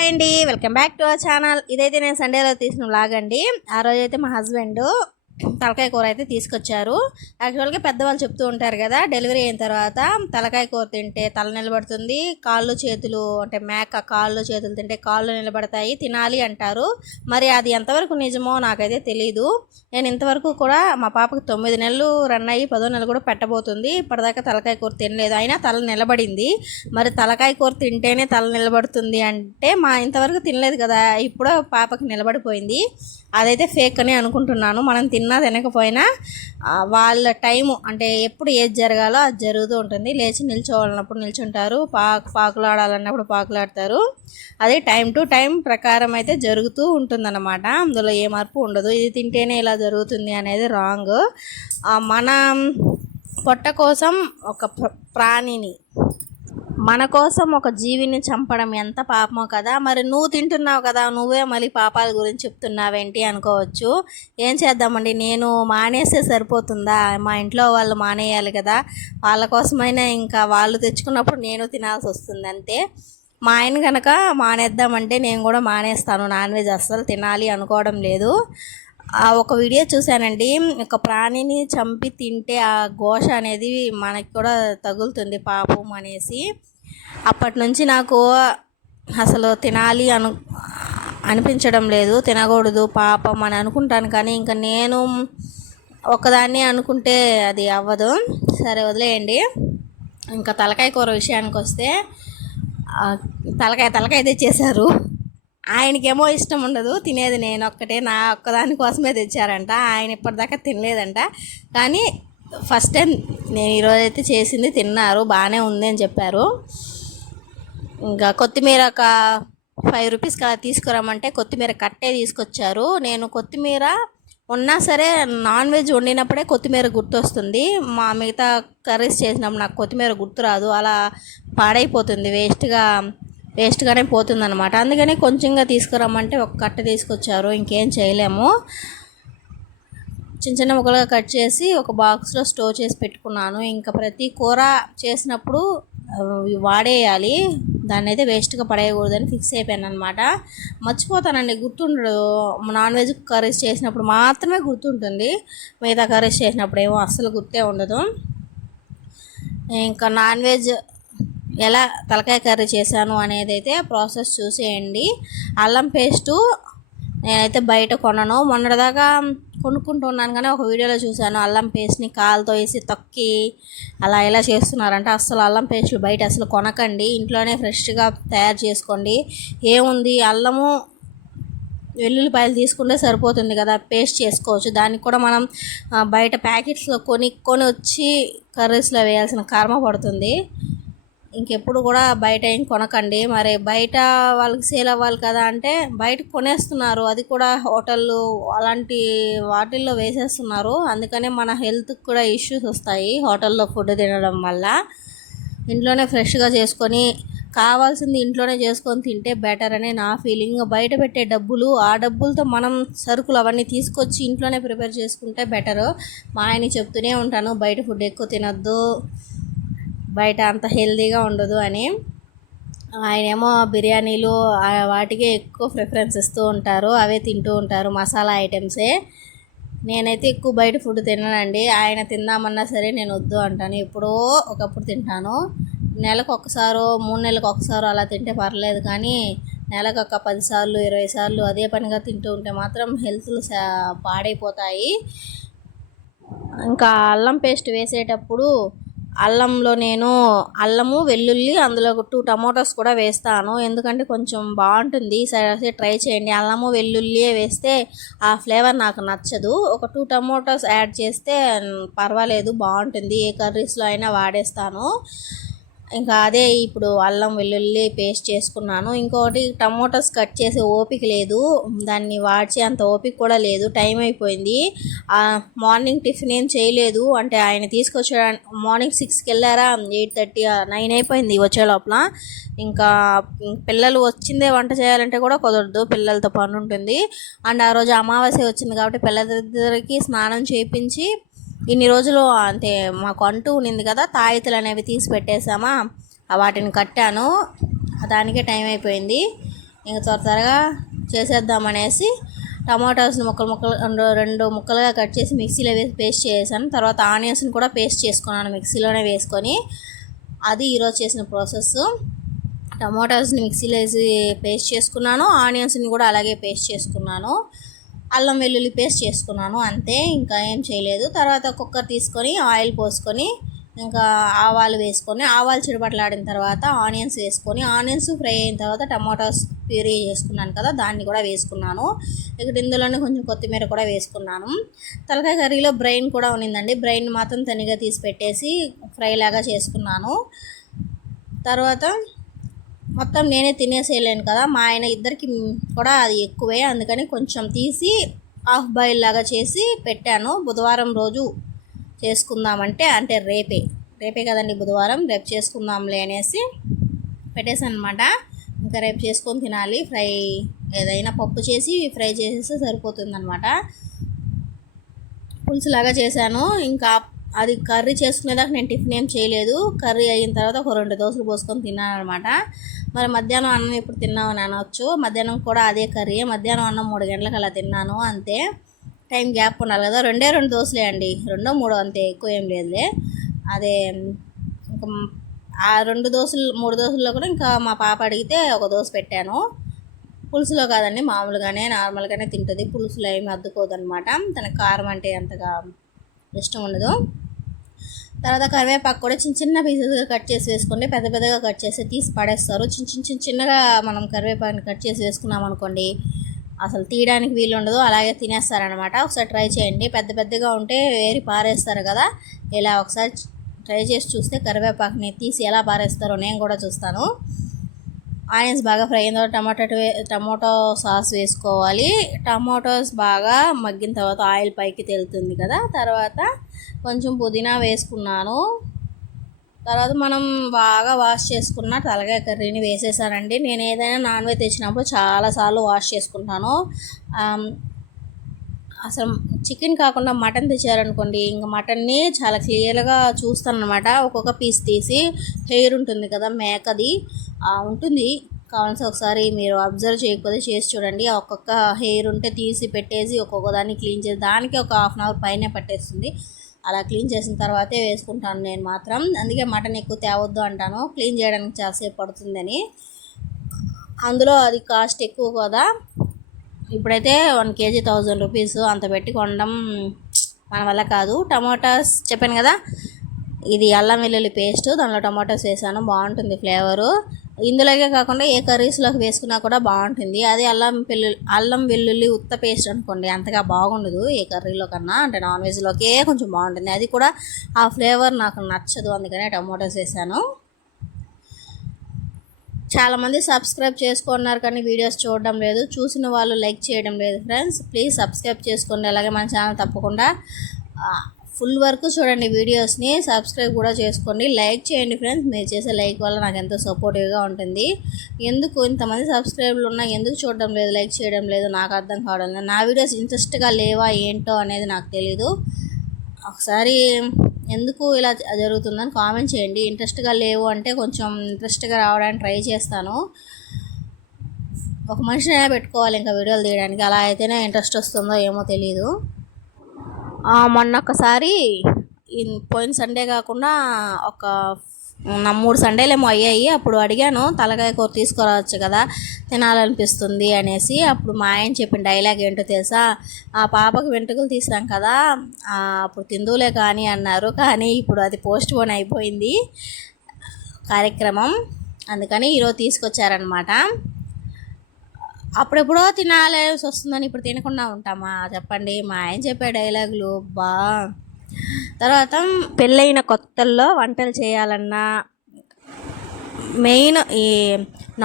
Hi అండి, welcome back to our channel. ఇదైతే నేను సండేలో తీసిన వ్లాగ్ అండి. ఆ రోజు అయితే మా హస్బెండ్ తలకాయ కూర అయితే తీసుకొచ్చారు. యాక్చువల్గా పెద్దవాళ్ళు చెప్తూ ఉంటారు కదా, డెలివరీ అయిన తర్వాత తలకాయ కూర తింటే తల నిలబడుతుంది, కాళ్ళు చేతులు అంటే మేక కాళ్ళు చేతులు తింటే కాళ్ళు నిలబడతాయి, తినాలి అంటారు. మరి అది ఎంతవరకు నిజమో నాకైతే తెలీదు. నేను ఇంతవరకు కూడా మా పాపకు 9 నెలలు రన్ అయ్యి 10వ నెల కూడా పెట్టబోతుంది. ఇప్పటిదాకా తలకాయ కూర తినలేదు, అయినా తల నిలబడింది. మరి తలకాయ కూర తింటేనే తల నిలబడుతుంది అంటే మా ఇంతవరకు తినలేదు కదా, ఇప్పుడు పాపకి నిలబడిపోయింది. అదైతే ఫేక్ అని అనుకుంటున్నాను. మనం తిన్నా తినకపోయినా వాళ్ళ టైము అంటే ఎప్పుడు ఏది జరగాలో అది జరుగుతూ ఉంటుంది. లేచి నిల్చోవాలన్నప్పుడు నిల్చుంటారు, పాకులాడాలన్నప్పుడు పాకులాడతారు. అది టైం టు టైం ప్రకారం అయితే జరుగుతూ ఉంటుందన్నమాట. అందులో ఏ మార్పు ఉండదు. ఇది తింటేనే ఇలా జరుగుతుంది అనేది రాంగ్. మన పొట్ట కోసం ఒక ప్రాణిని, మన కోసం ఒక జీవిని చంపడం ఎంత పాపమో కదా. మరి నువ్వు తింటున్నావు కదా, నువ్వే మళ్ళీ పాపాల గురించి చెప్తున్నావేంటి అనుకోవచ్చు. ఏం చేద్దామండి, నేను మానేస్తే సరిపోతుందా? మా ఇంట్లో వాళ్ళు మానేయాలి కదా, వాళ్ళ కోసమైనా ఇంకా వాళ్ళు తెచ్చుకున్నప్పుడు నేను తినాల్సి వస్తుంది అంతే. మా ఆయన కనుక మానేద్దామంటే నేను కూడా మానేస్తాను. నాన్ వెజ్ అస్సలు తినాలి అనుకోవడం లేదు. ఒక వీడియో చూశానండి, ఒక ప్రాణిని చంపి తింటే ఆ ఘోష అనేది మనకి కూడా తగులుతుంది పాపం అనేసి. అప్పటి నుంచి నాకు అసలు తినాలి అనిపించడం లేదు. తినకూడదు పాపం అని అనుకుంటాను, కానీ ఇంకా నేను ఒకదాన్ని అనుకుంటే అది అవ్వదు. సరే వదిలేయండి. ఇంకా తలకాయ కూర విషయానికి వస్తే, తలకాయ తెచ్చేశారు. ఆయనకేమో ఇష్టం ఉండదు, తినేది నేను ఒక్కటే, నా ఒక్కదాని కోసమే తెచ్చారంట. ఆయన ఇప్పటిదాకా తినలేదంట. కానీ ఫస్ట్ టైం నేను ఈరోజైతే చేసింది తిన్నారు, బాగానే ఉంది అని చెప్పారు. ఇంకా కొత్తిమీర ఒక 5 రూపీస్కి అలా తీసుకురామంటే కొత్తిమీర కట్టే తీసుకొచ్చారు. నేను కొత్తిమీర ఉన్నా సరే నాన్ వెజ్ వండినప్పుడే కొత్తిమీర గుర్తొస్తుంది. మా మిగతా కర్రీస్ చేసినప్పుడు నాకు కొత్తిమీర గుర్తురాదు, అలా పాడైపోతుంది, వేస్ట్గానే పోతుంది అనమాట. అందుకని కొంచెంగా తీసుకురమ్మంటే ఒక కట్ట తీసుకొచ్చారు. ఇంకేం చేయలేము. చిన్న చిన్న ముక్కలుగా కట్ చేసి ఒక బాక్స్లో స్టోర్ చేసి పెట్టుకున్నాను. ఇంకా ప్రతి కూర చేసినప్పుడు వాడేయాలి, దాన్ని అయితే వేస్ట్గా పడేయకూడదని ఫిక్స్ అయిపోయాను అనమాట. మర్చిపోతానండి, గుర్తుండదు. నాన్ వెజ్ కర్రీస్ చేసినప్పుడు మాత్రమే గుర్తుంటుంది, మిగతా కర్రీస్ చేసినప్పుడు ఏమో అస్సలు గుర్తే ఉండదు. ఇంకా నాన్ వెజ్ ఎలా తలకాయ కర్రీ చేశాను అనేది అయితే ప్రాసెస్ చూసేయండి. అల్లం పేస్టు నేనైతే బయట కొనను, మొన్నటిదాకా కొనుక్కుంటున్నాను, కానీ ఒక వీడియోలో చూశాను అల్లం పేస్ట్ని కాలుతో వేసి తొక్కి అలా ఎలా చేస్తున్నారంటే. అస్సలు అల్లం పేస్ట్లు బయట అసలు కొనకండి, ఇంట్లోనే ఫ్రెష్గా తయారు చేసుకోండి. ఏముంది, అల్లము వెల్లుల్లిపాయలు తీసుకుంటే సరిపోతుంది కదా, పేస్ట్ చేసుకోవచ్చు. దానికి కూడా మనం బయట ప్యాకెట్స్లో కొని వచ్చి కర్రీస్లో వేయాల్సిన కర్మ పడుతుంది. ఇంకెప్పుడు కూడా బయట ఏం కొనకండి. మరి బయట వాళ్ళకి సేల్ అవ్వాలి కదా అంటే బయట కొనేస్తున్నారు, అది కూడా హోటళ్ళు అలాంటి వాటిల్లో వేసేస్తున్నారు. అందుకనే మన హెల్త్కి కూడా ఇష్యూస్ వస్తాయి హోటల్లో ఫుడ్ తినడం వల్ల. ఇంట్లోనే ఫ్రెష్గా చేసుకొని కావాల్సింది ఇంట్లోనే చేసుకొని తింటే బెటర్ అని నా ఫీలింగ్. బయట పెట్టే డబ్బులు, ఆ డబ్బులతో మనం సరుకులు అవన్నీ తీసుకొచ్చి ఇంట్లోనే ప్రిపేర్ చేసుకుంటే బెటరు. మా ఆయన చెప్తూనే ఉంటాను, బయట ఫుడ్ ఎక్కువ తినద్దు, బయట అంత హెల్తీగా ఉండదు అని. ఆయనేమో బిర్యానీలు వాటికే ఎక్కువ ప్రిఫరెన్స్ ఇస్తూ ఉంటారు, అవే తింటూ ఉంటారు, మసాలా ఐటమ్సే. నేనైతే ఎక్కువ బయట ఫుడ్ తిననండి. ఆయన తిందామన్నా సరే నేను వద్దు అంటాను. ఎప్పుడో ఒకప్పుడు తింటాను, నెలకు ఒకసారో 3 నెలలకు ఒకసారో అలా తింటే పర్లేదు, కానీ నెలకు ఒక 10 సార్లు 20 సార్లు అదే పనిగా తింటూ ఉంటే మాత్రం హెల్త్లు పాడైపోతాయి. ఇంకా అల్లం పేస్ట్ వేసేటప్పుడు అల్లంలో నేను అల్లము వెల్లుల్లి అందులో ఒక 2 టమోటాస్ కూడా వేస్తాను, ఎందుకంటే కొంచెం బాగుంటుంది. సరే ట్రై చేయండి. అల్లము వెల్లుల్లి వేస్తే ఆ ఫ్లేవర్ నాకు నచ్చదు. ఒక 2 టమోటాస్ యాడ్ చేస్తే పర్వాలేదు, బాగుంటుంది. ఏ కర్రీస్లో అయినా వాడేస్తాను. ఇంకా అదే ఇప్పుడు అల్లం వెల్లుల్లి పేస్ట్ చేసుకున్నాను. ఇంకొకటి టమోటాస్ కట్ చేసే ఓపిక లేదు, దాన్ని వాడ్చే అంత ఓపిక కూడా లేదు, టైం అయిపోయింది. మార్నింగ్ టిఫిన్ ఏం చేయలేదు, అంటే ఆయన తీసుకొచ్చా మార్నింగ్ 6కి వెళ్ళారా, 8:30 9 అయిపోయింది వచ్చే లోపల. ఇంకా పిల్లలు వచ్చిందే వంట చేయాలంటే కూడా కుదరదు, పిల్లలతో పని ఉంటుంది. అండ్ ఆ రోజు అమావాస్య వచ్చింది కాబట్టి పిల్లలిద్దరికి స్నానం చేయించి ఇన్ని రోజులు అంటే మాకు అంటూ ఉన్నింది కదా, తాయితులు అనేవి తీసి పెట్టేసామా, వాటిని కట్టాను, దానికే టైం అయిపోయింది. ఇంకా త్వరగా చేసేద్దామనేసి టమాటాస్ని రెండు ముక్కలుగా కట్ చేసి మిక్సీలో వేసి పేస్ట్ చేసాను. తర్వాత ఆనియన్స్ని కూడా పేస్ట్ చేసుకున్నాను మిక్సీలోనే వేసుకొని. అది ఈరోజు చేసిన ప్రాసెస్. టమాటాస్ని మిక్సీలో వేసి పేస్ట్ చేసుకున్నాను, ఆనియన్స్ని కూడా అలాగే పేస్ట్ చేసుకున్నాను, అల్లం వెల్లుల్లి పేస్ట్ చేసుకున్నాను, అంతే. ఇంకా ఏం చేయలేదు. తర్వాత కుక్కర్ తీసుకొని ఆయిల్ పోసుకొని ఇంకా ఆవాలు వేసుకొని, ఆవాలు చిటపటలాడిన తర్వాత ఆనియన్స్ వేసుకొని, ఆనియన్స్ ఫ్రై అయిన తర్వాత టమాటాస్ ప్యూరీ చేసుకున్నాను కదా దాన్ని కూడా వేసుకున్నాను. ఇక్కడ ఇందులోనే కొంచెం కొత్తిమీర కూడా వేసుకున్నాను. తలకాయ కర్రీలో బ్రెయిన్ కూడా ఉన్నిందండి, బ్రెయిన్ మాత్రం తనిగా తీసి పెట్టేసి ఫ్రై లాగా చేసుకున్నాను. తర్వాత మొత్తం నేనే తినేసేయలేను కదా, మా ఆయన ఇద్దరికి కూడా అది ఎక్కువే, అందుకని కొంచెం తీసి హాఫ్ బాయిల్ లాగా చేసి పెట్టాను. బుధవారం రోజు చేసుకుందామంటే, అంటే రేపే కదండి బుధవారం, రేపు చేసుకుందాంలే అనేసి పెట్టేసాను అనమాట. ఇంకా రేపు చేసుకొని తినాలి. ఫ్రై ఏదైనా పప్పు చేసి ఫ్రై చేసేస్తే సరిపోతుందన్నమాట. పులుసులాగా చేశాను. ఇంకా అది కర్రీ చేసుకునేదాకా నేను టిఫిన్ ఏం చేయలేదు. కర్రీ అయిన తర్వాత ఒక 2 దోశలు పోసుకొని తిన్నాను అనమాట. మరి మధ్యాహ్నం అన్నం ఎప్పుడు తిన్నామని అనవచ్చు. మధ్యాహ్నం కూడా అదే కర్రీ. మధ్యాహ్నం అన్నం 3 గంటలకు అలా తిన్నాను, అంతే. టైం గ్యాప్ ఉండాలి కదా. 2 దోశలే అండి, 2-3 అంతే, ఎక్కువ ఏం లేదులే. అదే ఇంకా ఆ 3 దోశల్లో కూడా ఇంకా మా పాప అడిగితే ఒక దోశ పెట్టాను. పులుసులో కాదండి, మామూలుగానే నార్మల్గానే తింటుంది. పులుసులో ఏమి అద్దుకోదనమాట, తనకు కారం అంటే అంతగా ఇష్టం ఉండదు. తర్వాత కరివేపాకు కూడా చిన్న పీసెస్గా కట్ చేసి వేసుకోండి. పెద్దగా కట్ చేసి తీసి పడేస్తారు. చిన్నగా మనం కరివేపాకుని కట్ చేసి వేసుకున్నాం అనుకోండి, అసలు తీయడానికి వీలు ఉండదు, అలాగే తినేస్తారనమాట. ఒకసారి ట్రై చేయండి. పెద్దగా ఉంటే వేరి పారేస్తారు కదా, ఇలా ఒకసారి ట్రై చేసి చూస్తే కరివేపాకుని తీసి ఎలా పారేస్తారో నేను కూడా చూస్తాను. ఆనియన్స్ బాగా ఫ్రై అయిన తర్వాత టమాటో సాస్ వేసుకోవాలి. టమాటోస్ బాగా మగ్గిన తర్వాత ఆయిల్ పైకి తేలుతుంది కదా, తర్వాత కొంచెం పుదీనా వేసుకున్నాను. తర్వాత మనం బాగా వాష్ చేసుకున్న తలకాయ కర్రీని వేసేసానండి. నేను ఏదైనా నాన్ వెజ్ తెచ్చినప్పుడు చాలాసార్లు వాష్ చేసుకుంటాను. అసలు చికెన్ కాకుండా మటన్ తెచ్చారనుకోండి, ఇంకా మటన్ని చాలా క్లియర్గా చూస్తాను అనమాట. ఒక్కొక్క పీస్ తీసి, హెయిర్ ఉంటుంది కదా మేకది ఉంటుంది, కావాల్సి ఒకసారి మీరు అబ్జర్వ్ చేయకపోతే చేసి చూడండి. ఒక్కొక్క హెయిర్ ఉంటే తీసి పెట్టేసి ఒక్కొక్క దాన్ని క్లీన్ చేసి, దానికి ఒక 1/2 అవర్ పైనే పట్టేస్తుంది. అలా క్లీన్ చేసిన తర్వాతే వేసుకుంటాను నేను మాత్రం. అందుకే మటన్ ఎక్కువ తేవద్దు అంటాను, క్లీన్ చేయడానికి చాలాసేపు పడుతుందని. అందులో అది కాస్ట్ ఎక్కువ కదా. ఇప్పుడైతే 1 kg 1000 రూపీస్, అంత పెట్టి కొనడం మన వల్ల కాదు. టమాటాస్ చెప్పాను కదా, ఇది అల్లం వెల్లుల్లి పేస్ట్, దానిలో టమాటాస్ వేసాను, బాగుంటుంది ఫ్లేవరు. ఇందులోకే కాకుండా ఏ కర్రీస్లోకి వేసుకున్నా కూడా బాగుంటుంది. అది అల్లం వెల్లుల్లి ఉత్త పేస్ట్ అనుకోండి, అంతగా బాగుండదు ఏ కర్రీలో కన్నా, అంటే నాన్ వెజ్లోకే కొంచెం బాగుంటుంది. అది కూడా ఆ ఫ్లేవర్ నాకు నచ్చదు, అందుకనే టమాటోస్ వేసాను. చాలామంది సబ్స్క్రైబ్ చేసుకున్నారు కానీ వీడియోస్ చూడడం లేదు, చూసిన వాళ్ళు లైక్ చేయడం లేదు. ఫ్రెండ్స్ ప్లీజ్ సబ్స్క్రైబ్ చేసుకోండి, అలాగే మన ఛానల్ తప్పకుండా ఫుల్ వరకు చూడండి వీడియోస్ని, సబ్స్క్రైబ్ కూడా చేసుకోండి, లైక్ చేయండి ఫ్రెండ్స్. మీరు చేసే లైక్ వల్ల నాకు ఎంతో సపోర్టివ్గా ఉంటుంది. ఎందుకు ఇంతమంది సబ్స్క్రైబర్లు ఉన్నా ఎందుకు చూడడం లేదు, లైక్ చేయడం లేదు, నాకు అర్థం కావడం లేదు. నా వీడియోస్ ఇంట్రెస్ట్గా లేవా ఏంటో అనేది నాకు తెలీదు. ఒకసారి ఎందుకు ఇలా జరుగుతుందని కామెంట్ చేయండి. ఇంట్రెస్ట్గా లేవు అంటే కొంచెం ఇంట్రెస్ట్గా రావడానికి ట్రై చేస్తాను. ఒక మనిషిని పెట్టుకోవాలి ఇంకా వీడియోలు తీయడానికి, అలా అయితేనే ఇంట్రెస్ట్ వస్తుందో ఏమో తెలీదు. మొన్న ఒకసారి పోయిన సండే కాకుండా ఒక 3 సండేలేమో అయ్యాయి. అప్పుడు అడిగాను తలకాయ కూర తీసుకురావచ్చు కదా, తినాలనిపిస్తుంది అనేసి. అప్పుడు మా ఆయన చెప్పిన డైలాగ్ ఏంటో తెలుసా, ఆ పాపకు వెంట్రుకలు తీసాం కదా అప్పుడు తిందులే కానీ అన్నారు. కానీ ఇప్పుడు అది పోస్ట్ పోన్ అయిపోయింది కార్యక్రమం, అందుకని ఈరోజు తీసుకొచ్చారనమాట. అప్పుడెప్పుడో తినాలేసి వస్తుందని ఇప్పుడు తినకుండా ఉంటామా చెప్పండి. మా ఆయన చెప్పే డైలాగులు బా. తర్వాత పెళ్ళైన కొత్తల్లో వంటలు చేయాలన్నా, మెయిన్ ఈ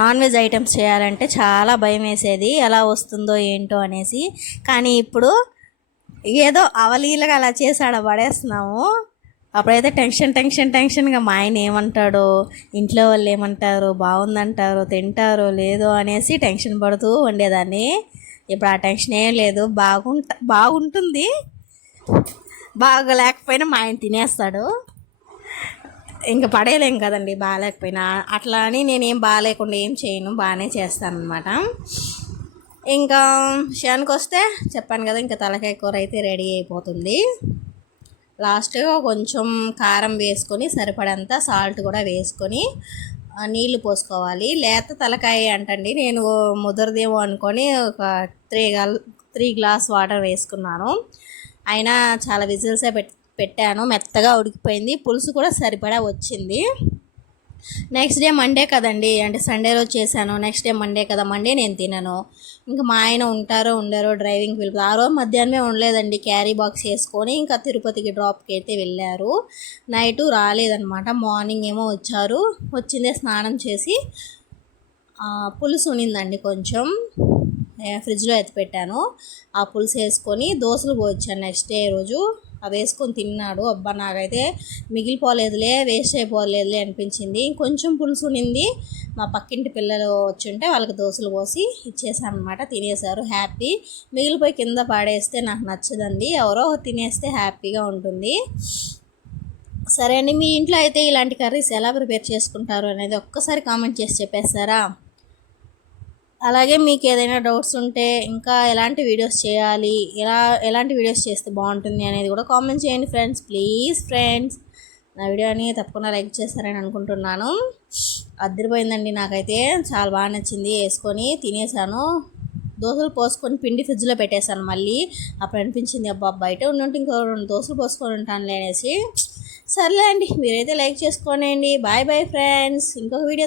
నాన్ వెజ్ ఐటమ్స్ చేయాలంటే చాలా భయం వేసేది, ఎలా వస్తుందో ఏంటో అనేసి. కానీ ఇప్పుడు ఏదో అవలీలగా అలా చేసి ఆడ పడేస్తున్నాము. అప్పుడైతే టెన్షన్గా మా ఆయన ఏమంటాడో, ఇంట్లో వాళ్ళు ఏమంటారు, బాగుందంటారో, తింటారో లేదో అనేసి టెన్షన్ పడుతూ ఉండేదాన్ని. ఇప్పుడు ఆ టెన్షన్ ఏం లేదు, బాగుంటుంది. బాగా లేకపోయినా మా ఆయన తినేస్తాడు. ఇంకా పడేయలేం కదండి బాగాలేకపోయినా. అట్లా అని నేనేం బాగాలేకుండా ఏం చేయను, బాగానే చేస్తాను అనమాట. ఇంకా విషయానికి వస్తే చెప్పాను కదా, ఇంకా తలకాయ కూర అయితే రెడీ అయిపోతుంది. లాస్ట్గా కొంచెం కారం వేసుకొని సరిపడంత సాల్ట్ కూడా వేసుకొని నీళ్లు పోసుకోవాలి. లేత తలకాయ అంటండి, నేను ముదరదేమో అనుకొని ఒక 3 గ్లాస్ వాటర్ వేసుకున్నాను. అయినా చాలా విజిల్సే పెట్టాను, మెత్తగా ఉడికిపోయింది. పులుసు కూడా సరిపడా వచ్చింది. నెక్స్ట్ డే మండే కదండి, అంటే సండే రోజు చేశాను. నెక్స్ట్ డే మండే కదా, మండే నేను తినను. ఇంకా మా ఆయన ఉంటారో ఉండరో డ్రైవింగ్కి వెళ్ళిపోయి, ఆ రోజు మధ్యాహ్నమే ఉండలేదండి, క్యారీ బాక్స్ వేసుకొని ఇంకా తిరుపతికి డ్రాప్కి అయితే వెళ్ళారు. నైటు రాలేదన్నమాట, మార్నింగ్ ఏమో వచ్చారు. వచ్చిందే స్నానం చేసి పులుసు ఉనిందండి కొంచెం, ఫ్రిడ్జ్లో ఎత్తిపెట్టాను. ఆ పులుసు వేసుకొని దోశలు పోయించాను నెక్స్ట్ డే రోజు. అవి వేసుకొని తిన్నాడు. అబ్బా నాకైతే మిగిలిపోలేదులే, వేస్ట్ అయిపోలేదులే అనిపించింది. ఇంకొంచెం పులుసు ఉనింది, మా పక్కింటి పిల్లలు వచ్చుంటే వాళ్ళకి దోశలు పోసి ఇచ్చేసాను అనమాట. తినేశారు, హ్యాపీ. మిగిలిపోయి కింద పాడేస్తే నాకు నచ్చదండి, ఎవరో తినేస్తే హ్యాపీగా ఉంటుంది. సరే అండి, మీ ఇంట్లో అయితే ఇలాంటి కర్రీస్ ఎలా ప్రిపేర్ చేసుకుంటారు అనేది ఒక్కసారి కామెంట్ చేసి చెప్పేస్తారా? అలాగే మీకు ఏదైనా డౌట్స్ ఉంటే, ఇంకా ఎలాంటి వీడియోస్ చేయాలి, ఎలాంటి వీడియోస్ చేస్తే బాగుంటుంది అనేది కూడా కామెంట్ చేయండి ఫ్రెండ్స్. ప్లీజ్ ఫ్రెండ్స్, నా వీడియోని తప్పకుండా లైక్ చేస్తారని అనుకుంటున్నాను. అదిరిపోయిందండి, నాకైతే చాలా బాగా నచ్చింది. వేసుకొని తినేసాను. దోశలు పోసుకొని పిండి ఫ్రిడ్జ్లో పెట్టేశాను. మళ్ళీ అప్పుడు అనిపించింది, అబ్బా బయట ఉంటే ఇంకో 2 దోశలు పోసుకొని ఉంటాను అనేసి. సర్లే అండి, మీరైతే లైక్ చేసుకోండి. బాయ్ బాయ్ ఫ్రెండ్స్, ఇంకొక వీడియో